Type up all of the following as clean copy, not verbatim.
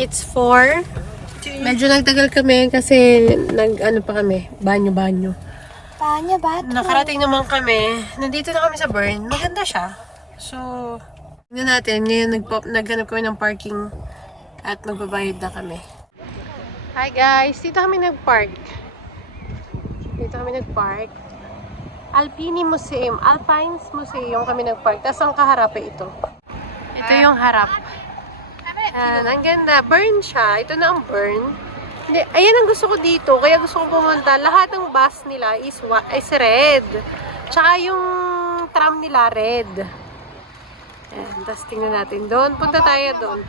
It's 4. Medyo nagtagal kami kasi nag-ano pa kami, banyo-banyo. Nakarating naman kami. Nandito na kami sa Bern. Maganda siya. So, tingnan natin. Ngayon naghanap kami ng parking at magbabayad na kami. Hi guys! Dito kami nag-park. Alpini Museum. Alpines Museum kami nag-park. Tapos ang kaharap ito. Ito yung harap. Ang ganda. Bern siya. Ito na ang Bern. Hindi, ayan ang gusto ko dito. Kaya gusto ko pumunta. Lahat ng bus nila is red. Tsaka yung tram nila red. Ayan. Tapos tingnan natin doon. Punta tayo doon.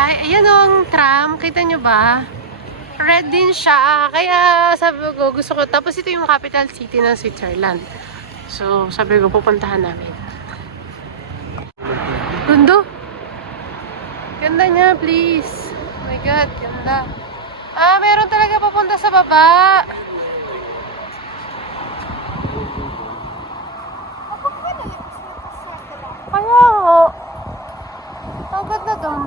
Ay, ayan ang tram. Kita nyo ba? Red din siya. Kaya sabi ko, gusto ko. Tapos ito yung capital city ng Switzerland. So, sabi ko, pupuntahan namin. Gundo. Ganda niya, please. Oh my God, ganda. Meron talaga papunta sa baba. Kaya ho. Ang ganda dun.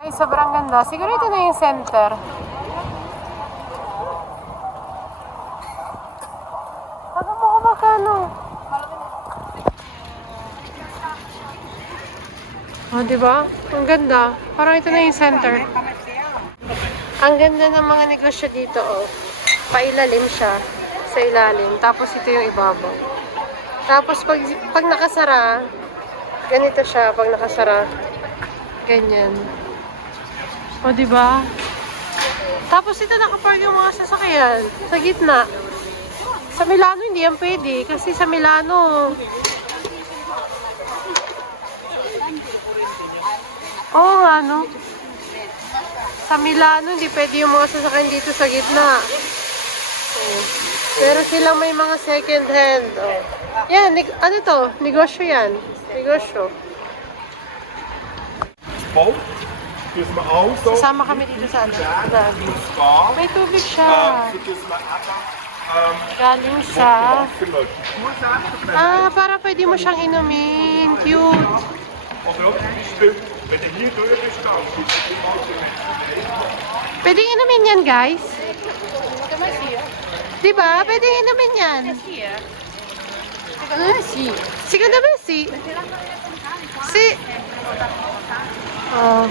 Ay, sobrang ganda. Siguro ito na yung center. Ano mo kung magkano? Oh, diba? Ang ganda. Parang ito na yung center. Ang ganda ng mga negosyo dito, oh. Pailalim siya sa ilalim. Tapos ito yung ibabaw. Tapos pag nakasara, ganito siya pag nakasara. Ganyan. O, diba? Tapos ito nakapark yung mga sasakyan sa gitna. Sa Milano hindi yan pwede kasi sa Milano nga no. Sa Milano hindi pwede yung mga sasakyan dito sa gitna. Pero silang may mga second hand. Yan, ano to? Negosyo yan. Negosyo. Sasama kami dito sa ano. May tubig siya. Galing sa... para pwede mo siyang inumin. Cute. Pwedeng inumin yan, guys. Diba? Pwedeng inumin yan. Secondo me sì. Sì. Oh.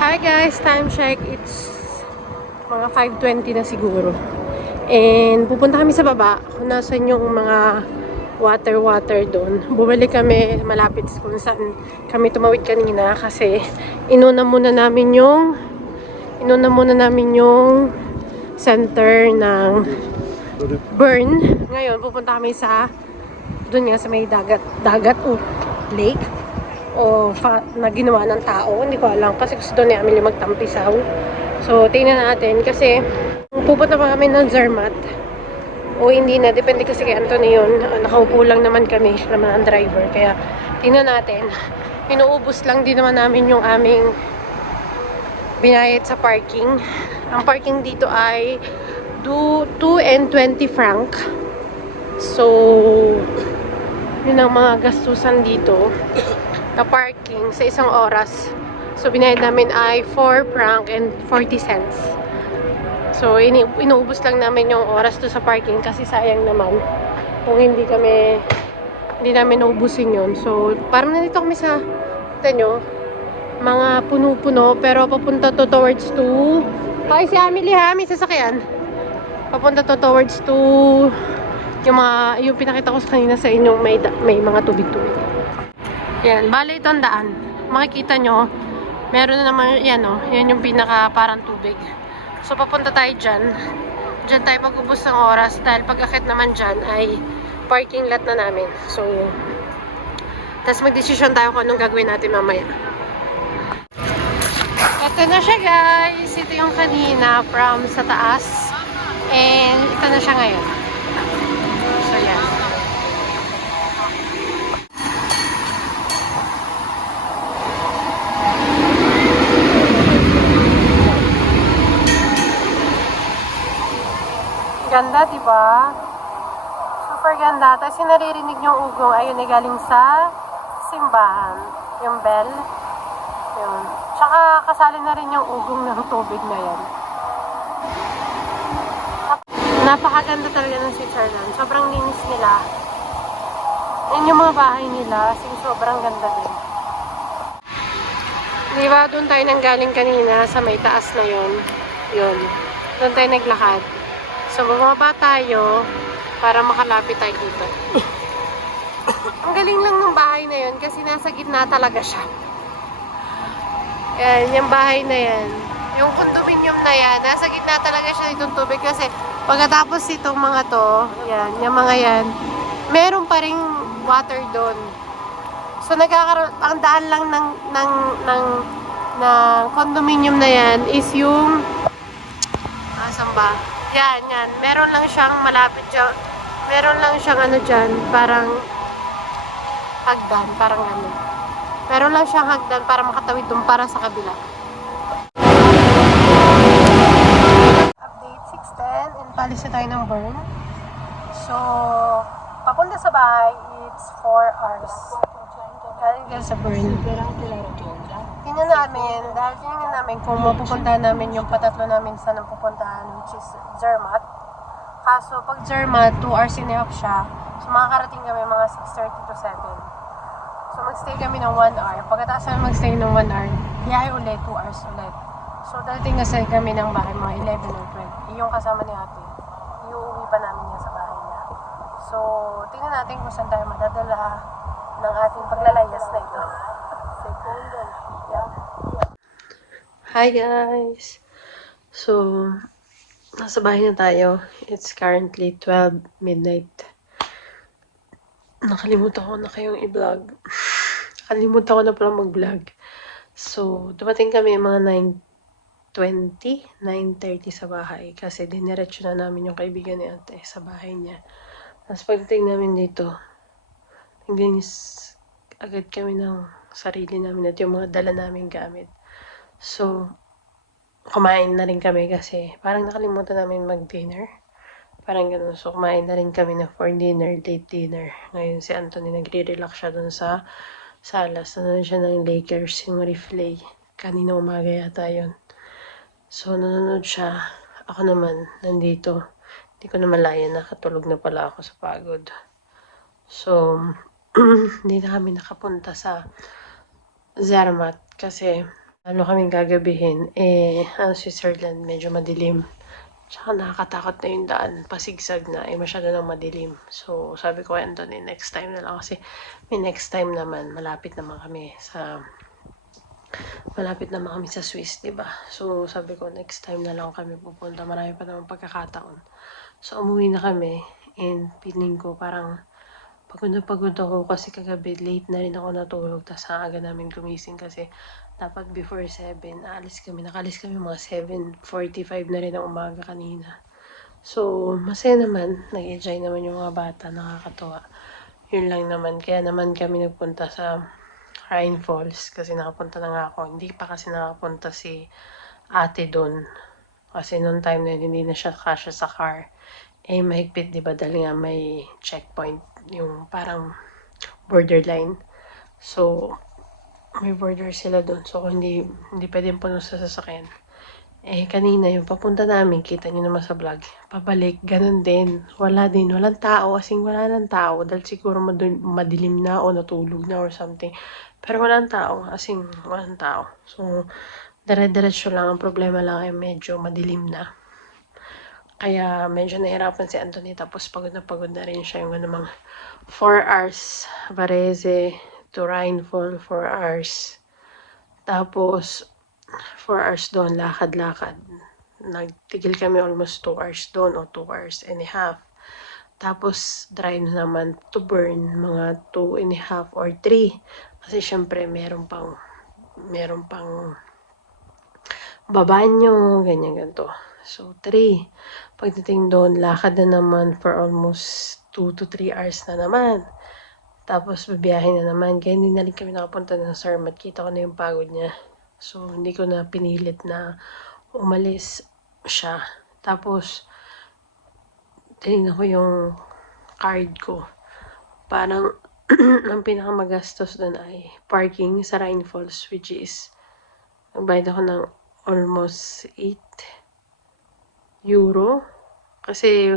Hi guys, time check. It's mga 5:20 na siguro. And pupunta kami sa baba kung nasan yung mga water doon. Bumalik kami malapit kung saan kami tumawid kanina kasi inuna muna namin yung center ng Bern. Ngayon pupunta kami sa doon nga sa may dagat o lake o na ginawa ng tao. Hindi ko alam kasi gusto doon ni Amelie magtampisaw. So tingnan natin kasi pupunta pa kami ng Zermatt o hindi na, depende kasi kay Anthony yun. Nakaupo lang naman kami, siya naman ang driver, kaya tingnan natin. Inuubos lang din naman namin yung aming binayad sa parking. Ang parking dito ay 2 and 20 franc. So yun ang mga gastusan dito na parking sa isang oras. So binayad namin ay 4 franc and 40 cents. So, inuubos lang namin yung oras to sa parking kasi sayang naman kung hindi namin naubusin yun. So, parang nandito kami sa, nyo, mga puno-puno, pero papunta to towards to, si Amelie ha, may sasakyan. Papunta to towards to, yung pinakita ko sa kanina sa inyong may mga tubig-tubig. Yan, bale ito ang daan. Makikita nyo, meron na naman, yan o, yan yung pinaka parang tubig. So, papunta tayo dyan. Dyan tayo mag-ubos ng oras dahil pag-akit naman dyan ay parking lot na namin. So, tapos mag-desisyon tayo kung anong gagawin natin mamaya. Ito na siya guys. Ito yung kanina from sa taas. And ito na siya ngayon. So, yan. ganda, di ba? Super ganda. Tapos yung naririnig yung ugong, ayun ay galing sa simbahan. Yung bell. Yun. Tsaka kasali na rin yung ugong ng tubig na yan. Napakaganda talaga ng Switzerland. Sobrang linis nila. Yan yung mga bahay nila. Sobrang ganda din. Di ba, doon tayo nanggaling kanina sa may taas na yun. Yun. Doon tayo naglakad. So, bumaba tayo para makalapit tayo dito. Ang galing lang ng bahay na yun kasi nasa gitna talaga siya. Yan, yung bahay na yan. Yung condominium na yan, nasa gitna talaga siya itong tubig kasi pagkatapos itong mga to, yan, yung mga yan, meron pa ring water doon. So, nagkakaroon, ang daan lang ng condominium na yan is yung, saan ba? Yan. Meron lang siyang malapit dyan. Meron lang siyang ano dyan, parang hagdan, parang ano. Meron lang siyang hagdan para makatawid doon para sa kabila. Update 6:10 and palis na tayo ng Bern. So, papunta sa bahay, it's 4 hours. Galing dyan sa Bern. Tingnan namin kung mapupuntahan namin yung patatlo namin sa napupuntahan, which is Zermatt. Kaso, pag Zermatt, 2 hours and a half siya. So, makakarating kami mga 6:30 to 7. So, magstay kami ng 1 hour. Pagkatapos namin magstay ng 1 hour, biyahe ulit, 2 hours ulit. So, darating kasi kami ng bahay, mga 11 or 12. Yung kasama ni ate, iuwi pa namin yan sa bahay niya. So, tingnan natin kung saan tayo madadala ng ating paglalayas na ito. Hi guys! So, nasa bahay na tayo. It's currently 12 midnight. Nakalimutan ko na kayong i-vlog. Nakalimutan ko na pala mag-vlog. So, dumating kami mga 9:20, 9:30 sa bahay. Kasi diniretso na namin yung kaibigan ni ate sa bahay niya. Tapos pagdating namin dito, naglinis agad kami ng sarili namin at yung mga dala namin gamit. So, kumain na rin kami kasi parang nakalimutan namin mag-dinner. Parang ganun. So, kumain na rin kami na for dinner, late dinner. Ngayon si Anthony nagre-relax siya dun sa salas. Nanonood siya ng Lakers, yung replay. Kanina umaga yata yun. So, nanonood siya. Ako naman, nandito. Hindi ko na malaya, nakatulog na pala ako sa pagod. So, hindi na kami nakapunta sa Zermatt kasi ano kaming gagabihin, ang Switzerland medyo madilim. Tsaka nakakatakot na yung daan, pasigsag na, masyado nang madilim. So, sabi ko kay Anthony, next time na lang kasi may next time naman, malapit naman kami sa Swiss, diba? So, sabi ko, next time na lang kami pupunta, marami pa naman pagkakataon. So, umuwi na kami, and feeling ko parang pagod ako kasi kagabi late na rin ako natulog. Tapos aga namin gumising kasi dapat before 7, nakalis kami mga 7:45 na rin ang umaga kanina. So, masaya naman. Nag-enjoy naman yung mga bata, nakakatuwa. Yun lang naman. Kaya naman kami nagpunta sa Rhine Falls kasi nakapunta na nga ako. Hindi pa kasi nakapunta si ate doon. Kasi noong time na yun, hindi na siya kasya sa car. Mahigpit, diba? Dahil nga may checkpoint, yung parang borderline. So, may border sila doon. So, hindi pwedeng puno sa sasakyan. Kanina yung papunta namin, kita nyo naman sa vlog. Pabalik, ganun din. Walang tao. Asing wala ng tao. Dahil siguro madilim na o natulog na or something. Pero walang tao. Asing walang tao. So, dire-diretso lang. Ang problema lang ay medyo madilim na. Kaya medyo nahirapan si Anthony, tapos pagod na rin siya yung mga 4 hours Varese to Rhinefall, 4 hours. Tapos 4 hours doon, lakad-lakad. Nagtigil kami almost 2 hours doon o 2 hours and a half. Tapos drive naman to Bern, mga 2 and a half or 3. Kasi syempre meron pang babanyo, ganyan-ganto. So, 3. Pagdating doon, lakad na naman for almost 2 to 3 hours na naman. Tapos, babiyahin na naman. Kaya hindi na rin kami nakapunta ng Zermatt. Kita ko na yung pagod niya. So, hindi ko na pinilit na umalis siya. Tapos, tinignan ko yung card ko. Parang, ang pinakamagastos doon ay parking sa Rhine Falls, which is, nagbayad ako ng almost 8 euro. Kasi,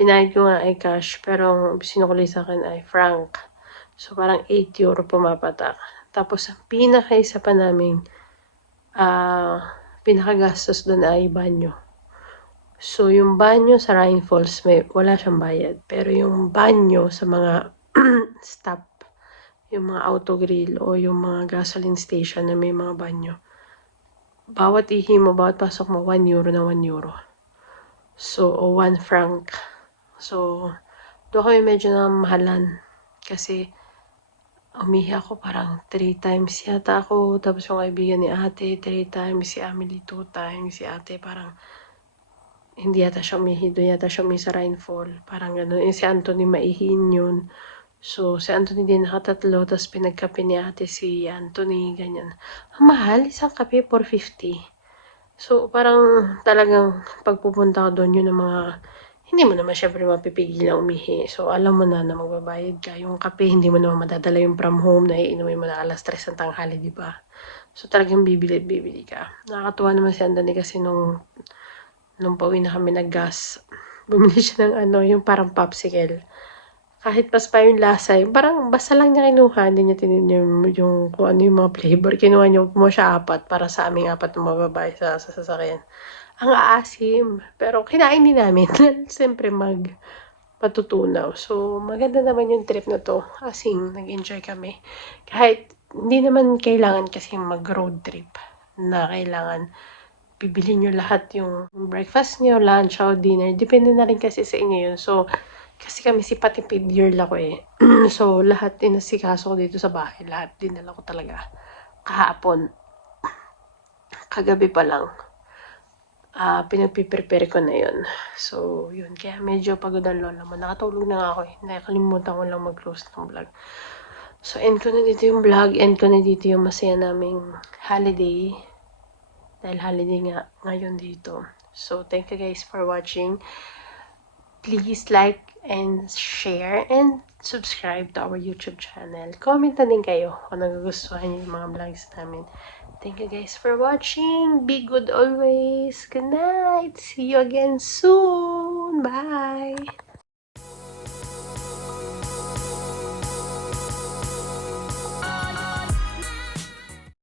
pinayad ko nga ay cash, pero ang sinukulay sa akin ay franc. So, parang 8 euro pumapatak. Tapos, ang pinaka-isa pa namin, pinakagastos doon ay banyo. So, yung banyo sa Rhine Falls, wala siyang bayad. Pero yung banyo sa mga stop, yung mga autogrill o yung mga gasoline station na may mga banyo, bawat ihi mo, bawat pasok mo, 1 euro na 1 euro. So, o 1 franc. So, doon kami medyo na mahalan. Kasi, umihi ako parang 3 times yata ako. Tapos yung kaibigan ni ate, 3 times. Si Amelie, 2 times. Si ate, parang hindi yata siya umihi. Doon yata siya umihi sa Rainfall. Parang gano'n. Si Anthony maihin yun. So, si Anthony din nakatatlo. Tapos pinagkape ni ate si Anthony. Ganyan. Ang mahal. Isang kape, 450. So, parang talagang pagpupunta ko doon, yun ang mga hindi mo naman syempre mapipigil na umihi. So, alam mo na magbabayad ka. Yung kape, hindi mo naman madadala yung from home na iinumin mo na alas 3 ng tanghali, di ba? So, talagang bibili ka. Nakakatuwa naman si Anthony kasi nung pauwi na kami nag-gas, bumili siya ng yung parang popsicle. Kahit pas pa yung lasa, yung parang basta lang niya kinuha, hindi niya tinin yung kung ano yung mga flavor. Kinuha niya mo siya 4 para sa aming 4 na mababae sa sasakyan. Ang aasim. Pero kinain din namin. Siyempre patutunaw. So, maganda naman yung trip na to. Asing nag-enjoy kami. Kahit hindi naman kailangan kasi mag-road trip na kailangan bibili nyo lahat yung breakfast nyo, lunch, o dinner. Depende na rin kasi sa inyo yun. So, kasi kami si patipid year ko eh. So, lahat inasikaso ko dito sa bahay. Lahat dinala ko talaga. Kahapon. Kagabi pa lang. Pinagpiprepare ko na yun. So, yun. Kaya medyo pagod ang lola mo. Nakatulog na nga ako eh. Nakalimutan ko lang mag-close ng vlog. So, end ko na dito yung vlog. End ko na dito yung masaya naming holiday. Dahil holiday nga ngayon dito. So, thank you guys for watching. Please like and share and subscribe to our YouTube channel. Comment na din kayo kung nagugustuhan niyo yung mga vlogs namin. Thank you guys for watching. Be good always. Good night. See you again soon. Bye.